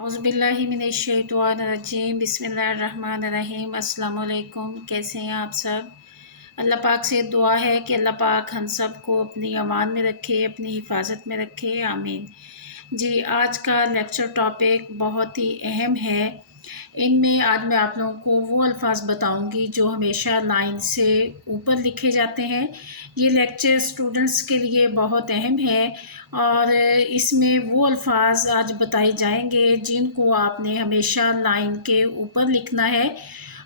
औज़ुबिल्लाहिमिनश्शैतानिर्रजीम बिस्मिल्लाहिर्रहमानिर्रहीम। अस्सलाम वालेकुम। कैसे हैं आप सब? अल्लाह पाक से दुआ है कि अल्लाह पाक हम सब को अपनी अमान में रखे, अपनी हिफाजत में रखे, आमीन। जी, आज का लेक्चर टॉपिक बहुत ही अहम है। इनमें आज मैं आप लोगों को वो अल्फाज बताऊंगी जो हमेशा लाइन से ऊपर लिखे जाते हैं। ये लेक्चर स्टूडेंट्स के लिए बहुत अहम है और इसमें वो अल्फाज आज बताए जाएंगे जिनको आपने हमेशा लाइन के ऊपर लिखना है।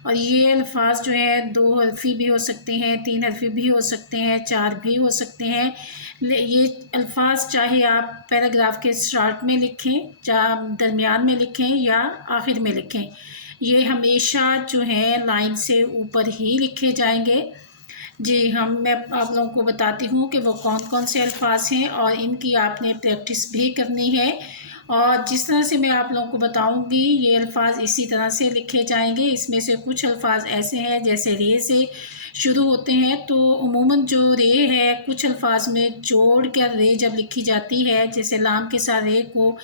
और ये अल्फाज जो है 2 हरफ़ी भी हो सकते हैं, 3 हरफ़ी भी हो सकते हैं, 4 भी हो सकते हैं। ये अल्फाज चाहे आप पैराग्राफ के स्टार्ट में लिखें, चाहे दरमियान में लिखें या आखिर में लिखें, ये हमेशा जो है लाइन से ऊपर ही लिखे जाएंगे। जी, मैं आप लोगों को बताती हूँ कि वो कौन कौन से अल्फाज हैं और इनकी आपने प्रैक्टिस भी करनी है। और जिस तरह से मैं आप लोगों को बताऊँगी ये अल्फाज इसी तरह से लिखे जाएंगे। इसमें से कुछ अल्फाज ऐसे हैं जैसे रे से शुरू होते हैं, तो उमूमन जो रे है कुछ अल्फाज में जोड़ कर रे जब लिखी जाती है, जैसे लाम के साथ रे को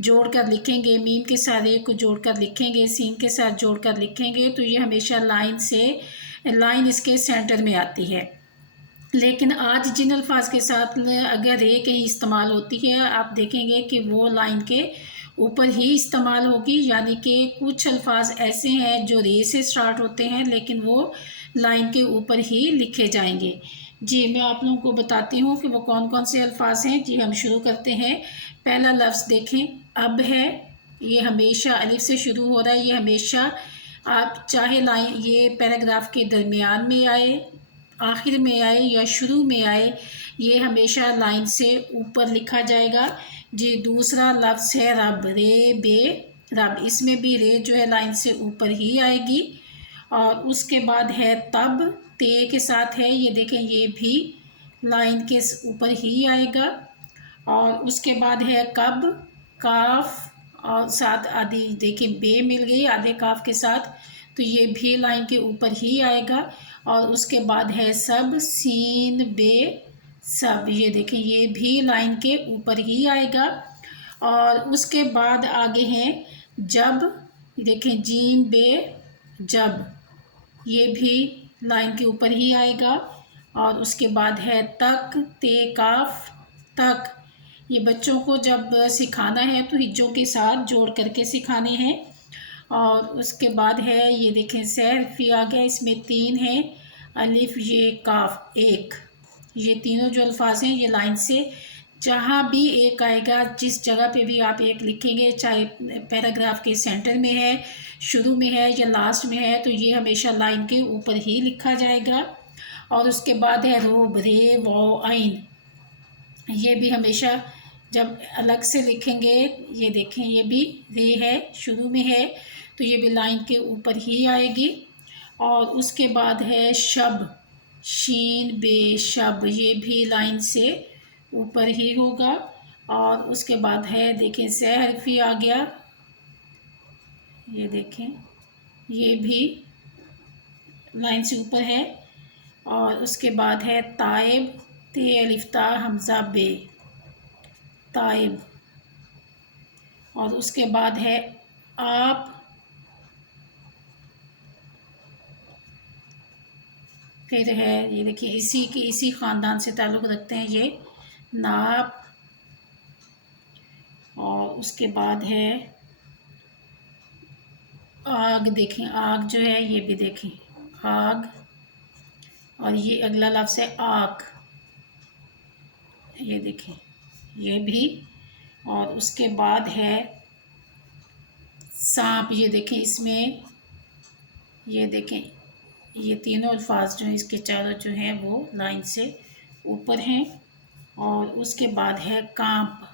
जोड़ कर लिखेंगे, मीम के साथ रे को जोड़ कर लिखेंगे, सीन के साथ जोड़ कर लिखेंगे, तो ये हमेशा लाइन इसके सेंटर में आती है। लेकिन आज जिन अल्फाज के साथ अगर रे कहीं इस्तेमाल होती है, आप देखेंगे कि वो लाइन के ऊपर ही इस्तेमाल होगी। यानी कि कुछ अल्फाज ऐसे हैं जो रे से स्टार्ट होते हैं लेकिन वो लाइन के ऊपर ही लिखे जाएंगे। जी, मैं आप लोगों को बताती हूँ कि वो कौन कौन से अल्फाज हैं। जी, हम शुरू करते हैं। पहला लफ्ज़ देखें, अब है। ये हमेशा अलिफ से शुरू हो रहा है। ये हमेशा आप चाहे लाइन ये पैराग्राफ के दरमियान में आए, आखिर में आए या शुरू में आए, ये हमेशा लाइन से ऊपर लिखा जाएगा। जी, दूसरा लफ्ज़ है रब, रे बे रब। इसमें भी रे जो है लाइन से ऊपर ही आएगी। और उसके बाद है तब, ते के साथ है, ये देखें ये भी लाइन के ऊपर ही आएगा। और उसके बाद है कब, काफ और साथ आधी देखें बे मिल गई आधे काफ के साथ, तो ये भी लाइन के ऊपर ही आएगा। और उसके बाद है सब, सीन बे सब, ये देखें ये भी लाइन के ऊपर ही आएगा। और उसके बाद आगे हैं जब, देखें जीम बे जब, ये भी लाइन के ऊपर ही आएगा। और उसके बाद है तक, ते काफ तक। ये बच्चों को जब सिखाना है तो हिज्जों के साथ जोड़ करके सिखाने हैं। और उसके बाद है ये देखें सैरफी आ गया, इसमें 3 हैं, अलिफ ये काफ एक। ये तीनों जो अल्फाज हैं ये लाइन से जहाँ भी एक आएगा, जिस जगह पे भी आप एक लिखेंगे, चाहे पैराग्राफ के सेंटर में है, शुरू में है या लास्ट में है, तो ये हमेशा लाइन के ऊपर ही लिखा जाएगा। और उसके बाद है रोब, रे वो आइन, ये भी हमेशा जब अलग से लिखेंगे, ये देखें ये भी रे है, शुरू में है, तो ये भी लाइन के ऊपर ही आएगी। और उसके बाद है शब, शीन बे शब, ये भी लाइन से ऊपर ही होगा। और उसके बाद है देखें से हरफी आ गया, ये देखें ये भी लाइन से ऊपर है। और उसके बाद है ताइब, ते अलिफ्ता हमज़ा बे ताइब। और उसके बाद है आप, फिर है ये देखिए इसी ख़ानदान से ताल्लुक़ रखते हैं ये नाप। और उसके बाद है आग, देखें आग जो है ये भी देखें आग। और ये अगला लफ्ज़ है आग, ये देखें ये भी। और उसके बाद है सांप, ये देखें इसमें ये देखें ये तीनों अल्फाज जो हैं इसके चारों जो हैं वो लाइन से ऊपर हैं। और उसके बाद है कांप,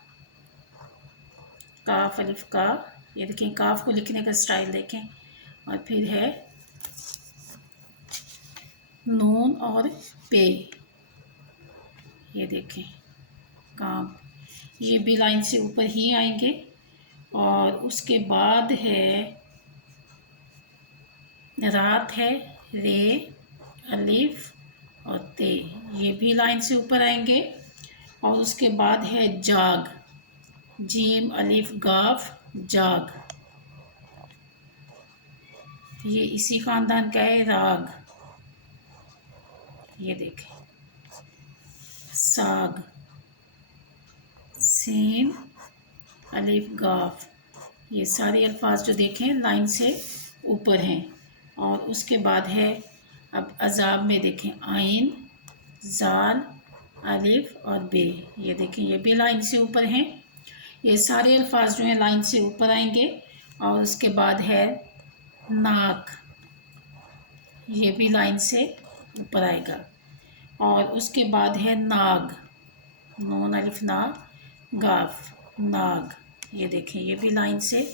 काफ अलिफ का, ये देखें काफ को लिखने का स्टाइल देखें। और फिर है नून और पे, ये देखें कांप, ये भी लाइन से ऊपर ही आएंगे। और उसके बाद है रात है, रे अलिफ और ते, ये भी लाइन से ऊपर आएंगे। और उसके बाद है जाग, जीम अलिफ गाफ, जाग, ये इसी ख़ानदान का है। राग, ये देखें। साग, सीन, अलिफ, गाफ, ये सारे अल्फाज जो देखें लाइन से ऊपर हैं। और उसके बाद है अब अज़ाब में देखें, आइन, जाल, अलिफ और बे, ये देखें ये भी लाइन से ऊपर हैं। ये सारे अल्फाज जो हैं लाइन से ऊपर आएंगे। और उसके बाद है नाक, ये भी लाइन से ऊपर आएगा। और उसके बाद है नाग, नून अलिफ ना, गाफ, नाग, ये देखें ये भी लाइन से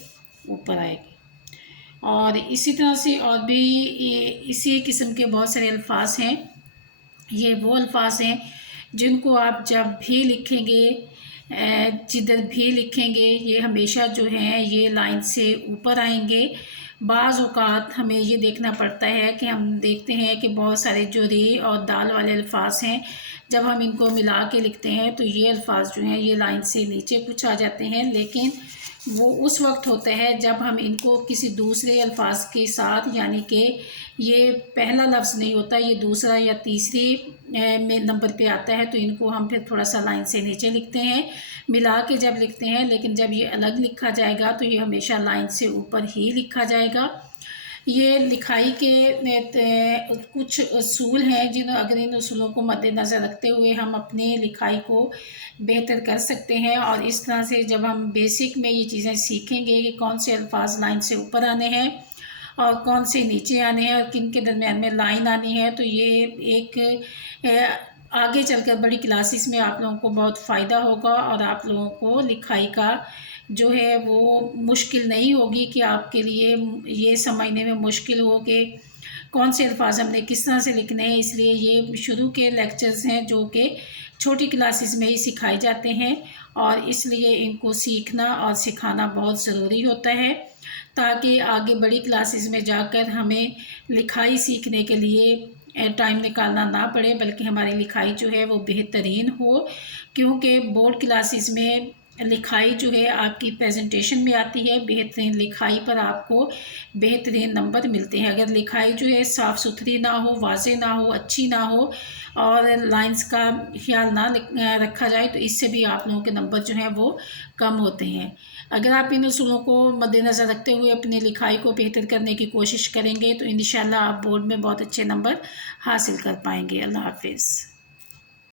ऊपर आएगी। और इसी तरह से और भी इसी किस्म के बहुत सारे अल्फाज हैं। ये वो अल्फाज हैं जिनको आप जब भी लिखेंगे, जिधर भी लिखेंगे, ये हमेशा जो हैं ये लाइन से ऊपर आएंगे। बाज़ औक़ात हमें ये देखना पड़ता है कि हम देखते हैं कि बहुत सारे जो रे और दाल वाले अल्फाज हैं, जब हम इनको मिला के लिखते हैं तो ये अल्फाज जो हैं ये लाइन से नीचे कुछ आ जाते हैं। लेकिन वो उस वक्त होता है जब हम इनको किसी दूसरे अल्फाज के साथ, यानी कि ये पहला लफ्ज़ नहीं होता, ये दूसरा या तीसरी में नंबर पे आता है, तो इनको हम फिर थोड़ा सा लाइन से नीचे लिखते हैं मिला के जब लिखते हैं। लेकिन जब ये अलग लिखा जाएगा तो ये हमेशा लाइन से ऊपर ही लिखा जाएगा। ये लिखाई के कुछ उसूल हैं जिन अगर इन उसूलों को मद्देनज़र रखते हुए हम अपने लिखाई को बेहतर कर सकते हैं। और इस तरह से जब हम बेसिक में ये चीज़ें सीखेंगे कि कौन से अल्फाज लाइन से ऊपर आने हैं और कौन से नीचे आने हैं और किन के दरमियान में लाइन आनी है, तो ये एक आगे चलकर बड़ी क्लासेस में आप लोगों को बहुत फ़ायदा होगा और आप लोगों को लिखाई का जो है वो मुश्किल नहीं होगी कि आपके लिए ये समझने में मुश्किल हो कि कौन से अल्फाज हमने किस तरह से लिखने हैं। इसलिए ये शुरू के लेक्चर्स हैं जो कि छोटी क्लासेस में ही सिखाए जाते हैं और इसलिए इनको सीखना और सिखाना बहुत ज़रूरी होता है ताकि आगे बड़ी क्लासेस में जाकर हमें लिखाई सीखने के लिए टाइम निकालना ना पड़े, बल्कि हमारी लिखाई जो है वो बेहतरीन हो। क्योंकि बोर्ड क्लासेस में लिखाई जो है आपकी प्रेजेंटेशन में आती है, बेहतरीन लिखाई पर आपको बेहतरीन नंबर मिलते हैं। अगर लिखाई जो है साफ़ सुथरी ना हो, वाज़े ना हो, अच्छी ना हो और लाइंस का ख्याल ना रखा जाए तो इससे भी आप लोगों के नंबर जो हैं वो कम होते हैं। अगर आप इन उसूलों को मद्देनज़र रखते हुए अपनी लिखाई को बेहतर करने की कोशिश करेंगे तो इंशाल्लाह आप बोर्ड में बहुत अच्छे नंबर हासिल कर पाएंगे। अल्लाह हाफ़िज़।